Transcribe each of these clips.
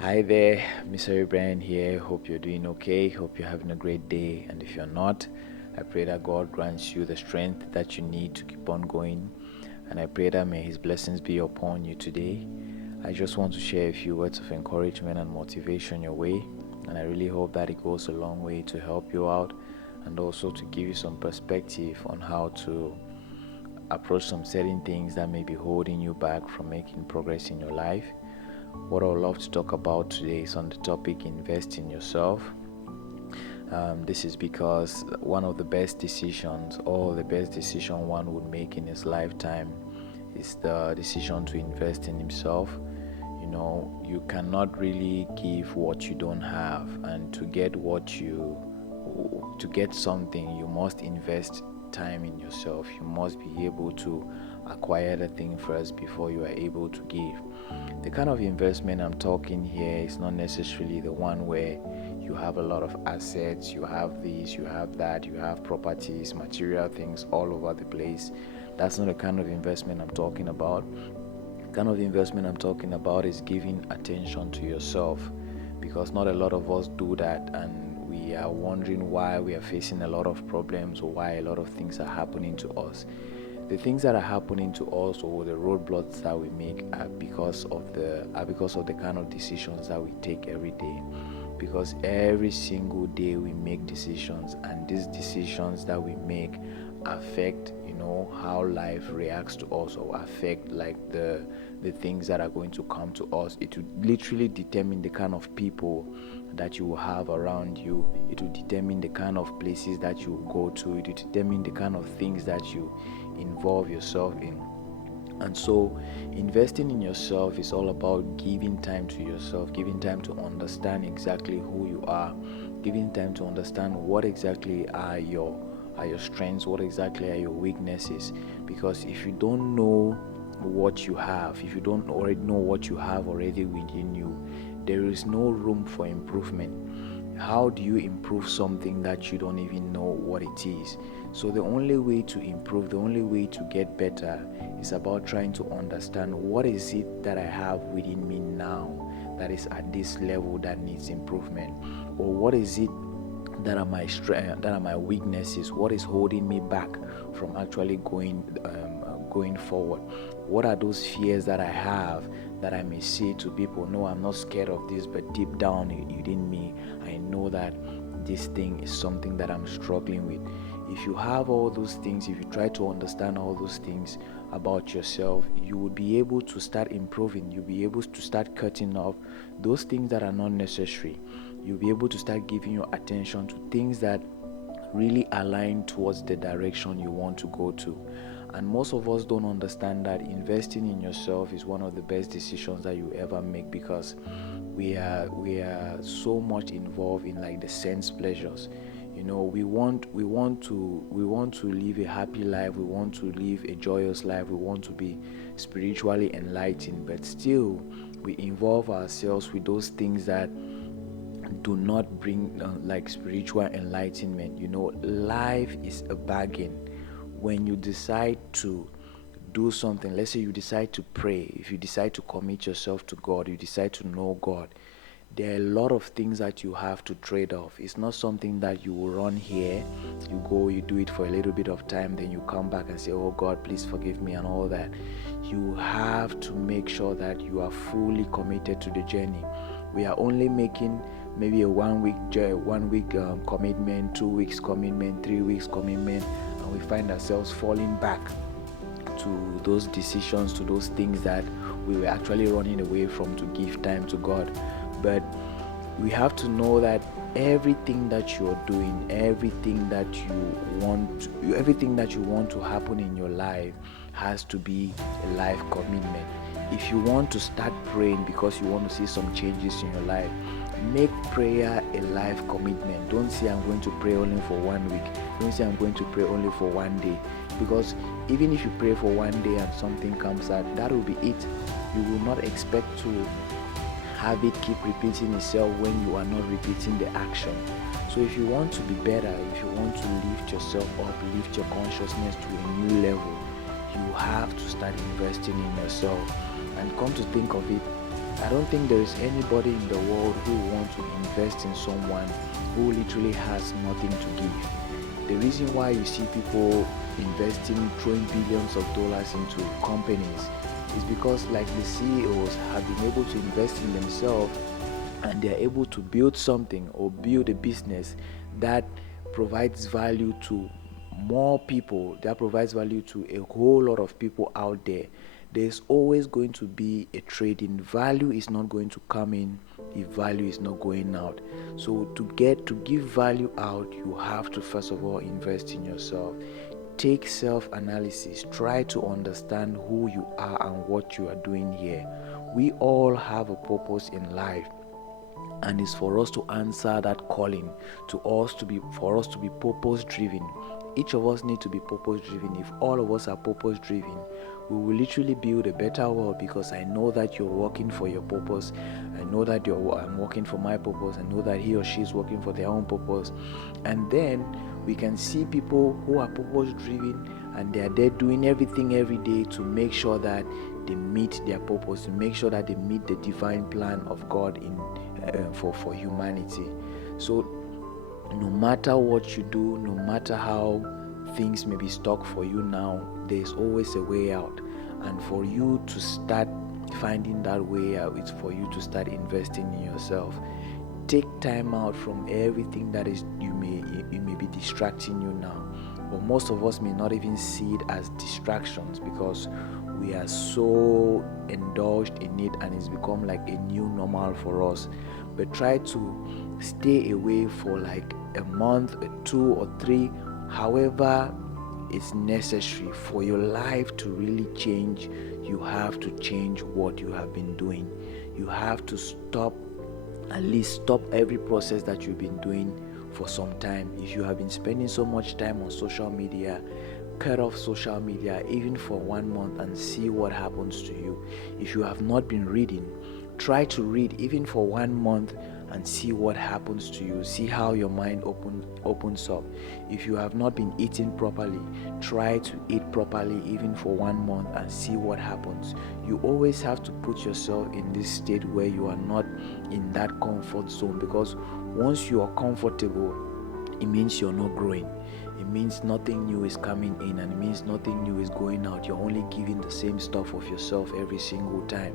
Hi there, Mr. Brian here. Hope you're doing okay. Hope you're having a great day. And if you're not, I pray that God grants you the strength that you need to keep on going. And I pray that may His blessings be upon you today. I just want to share a few words of encouragement and motivation your way. And I really hope that it goes a long way to help you out and also to give you some perspective on how to approach some certain things that may be holding you back from making progress in your life. What I would love to talk about today is on the topic invest in yourself. This is because one of the best decisions, or the best decision one would make in his lifetime, is the decision to invest in himself. You cannot really give what you don't have, and to get something, you must invest time in yourself. You must be able to acquire the thing first before you are able to give. The kind of investment I'm talking here is not necessarily the one where you have a lot of assets, you have this, you have that, you have properties, material things all over the place. That's not the kind of investment I'm talking about. The kind of investment I'm talking about is giving attention to yourself, because not a lot of us do that, and we are wondering why we are facing a lot of problems or why a lot of things are happening to us. The things that are happening to us, or the roadblocks that we make, are because of the kind of decisions that we take every day. Because every single day we make decisions, and these decisions that we make affect how life reacts to us, or affect like the things that are going to come to us. It will literally determine the kind of people that you will have around you. It will determine the kind of places that you will go to. It will determine the kind of things that you involve yourself in. And so investing in yourself is all about giving time to yourself, giving time to understand exactly who you are, giving time to understand what exactly are your strengths, what exactly are your weaknesses. Because if you don't know what you have, if you don't already know what you have already within you, there is no room for improvement. How do you improve something that you don't even know what it is? So the only way to improve, the only way to get better, is about trying to understand what is it that I have within me now that is at this level that needs improvement, or what is it that are my strength, that are my weaknesses, what is holding me back from actually going forward. What are those fears that I have that I may say to people, no, I'm not scared of this, but deep down within me, I know that this thing is something that I'm struggling with. If you have all those things, if you try to understand all those things about yourself, you will be able to start improving. You'll be able to start cutting off those things that are not necessary. You'll be able to start giving your attention to things that really align towards the direction you want to go to. And most of us don't understand that investing in yourself is one of the best decisions that you ever make, because we are so much involved in like the sense pleasures. We want to live a happy life, we want to live a joyous life, we want to be spiritually enlightened, but still we involve ourselves with those things that do not bring like spiritual enlightenment. Life is a bargain. When you decide to do something, let's say you decide to pray, if you decide to commit yourself to God, you decide to know God, there are a lot of things that you have to trade off. It's not something that you will run here, you go, you do it for a little bit of time, then you come back and say, oh God, please forgive me and all that. You have to make sure that you are fully committed to the journey. We are only making maybe a 1 week commitment, 2 weeks commitment, 3 weeks commitment, and we find ourselves falling back to those decisions, to those things that we were actually running away from to give time to God. But we have to know that everything that you're doing, everything that you want to happen in your life has to be a life commitment. If you want to start praying because you want to see some changes in your life, make prayer a life commitment. Don't say I'm going to pray only for 1 week. Don't say I'm going to pray only for 1 day. Because even if you pray for 1 day and something comes out, that will be it. You will not expect to have it keep repeating itself when you are not repeating the action. So if you want to be better, if you want to lift yourself up, lift your consciousness to a new level, you have to start investing in yourself. And come to think of it, I don't think there is anybody in the world who wants to invest in someone who literally has nothing to give. The reason why you see people investing, throwing billions of dollars into companies is because, like, the CEOs have been able to invest in themselves, and they are able to build something or build a business that provides value to more people, that provides value to a whole lot of people out there. There's always going to be a trading. Value is not going to come in if value is not going out. So to give value out, you have to first of all invest in yourself. Take self-analysis. Try to understand who you are and what you are doing here. We all have a purpose in life, and it's for us to answer that calling, for us to be purpose driven. Each of us need to be purpose driven. If all of us are purpose driven, we will literally build a better world, because I know that you're working for your purpose. I know that I'm working for my purpose. I know that he or she is working for their own purpose. And then we can see people who are purpose driven, and they are there doing everything every day to make sure that they meet their purpose, to make sure that they meet the divine plan of God for humanity. So no matter what you do, no matter how things may be stuck for you now, there's always a way out. And for you to start finding that way out, it's for you to start investing in yourself. Take time out from everything that is it may be distracting you now. But most of us may not even see it as distractions, because we are so indulged in it, and it's become like a new normal for us. But try to stay away for like a month, 2 or 3, however it's necessary for your life to really change. You have to change what you have been doing. You have to at least stop every process that you've been doing for some time. If you have been spending so much time on social media, cut off social media even for 1 month and see what happens to you. If you have not been reading, try to read even for 1 month and see what happens to you. See how your mind opens up. If you have not been eating properly, try to eat properly even for 1 month and see what happens. You always have to put yourself in this state where you are not in that comfort zone, because once you are comfortable, it means you're not growing. It means nothing new is coming in, and it means nothing new is going out. You're only giving the same stuff of yourself every single time.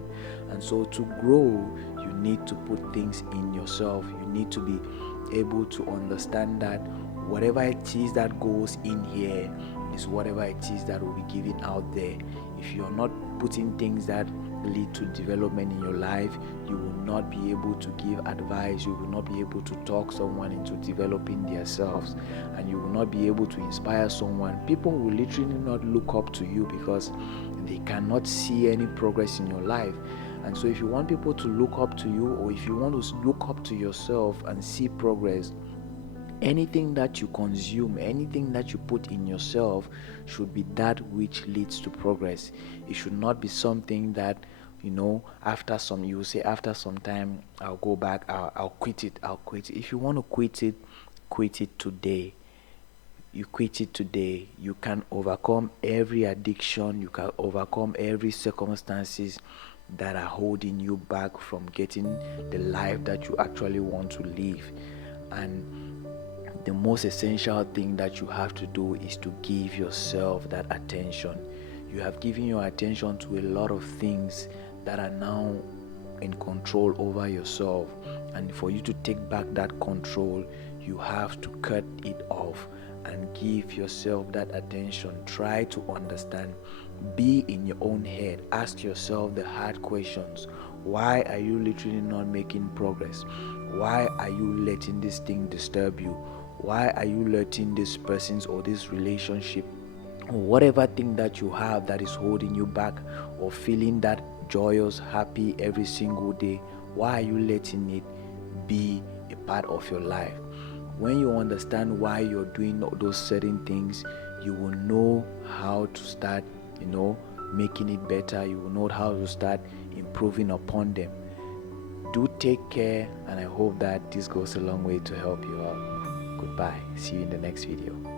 And so to grow, you need to put things in yourself. You need to be able to understand that whatever it is that goes in here is whatever it is that will be given out there. If you're not putting things that lead to development in your life, you will not be able to give advice. You will not be able to talk someone into developing themselves, and you will not be able to inspire someone. People will literally not look up to you because they cannot see any progress in your life. And so if you want people to look up to you, or if you want to look up to yourself and see progress, anything that you consume, anything that you put in yourself should be that which leads to progress. It should not be something that, after some time, I'll go back, I'll quit it. If you want to quit it today. You quit it today. You can overcome every addiction. You can overcome every circumstances that are holding you back from getting the life that you actually want to live. And the most essential thing that you have to do is to give yourself that attention. You have given your attention to a lot of things that are now in control over yourself, and for you to take back that control, you have to cut it off and give yourself that attention. Try to understand. Be in your own head. Ask yourself the hard questions. Why are you literally not making progress? Why are you letting this thing disturb you? Why are you letting this person's or this relationship, or whatever thing that you have that is holding you back, or feeling that joyous, happy every single day, why are you letting it be a part of your life? When you understand why you're doing those certain things, you will know how to start, making it better. You will know how to start improving upon them. Do take care, and I hope that this goes a long way to help you out. Goodbye. See you in the next video.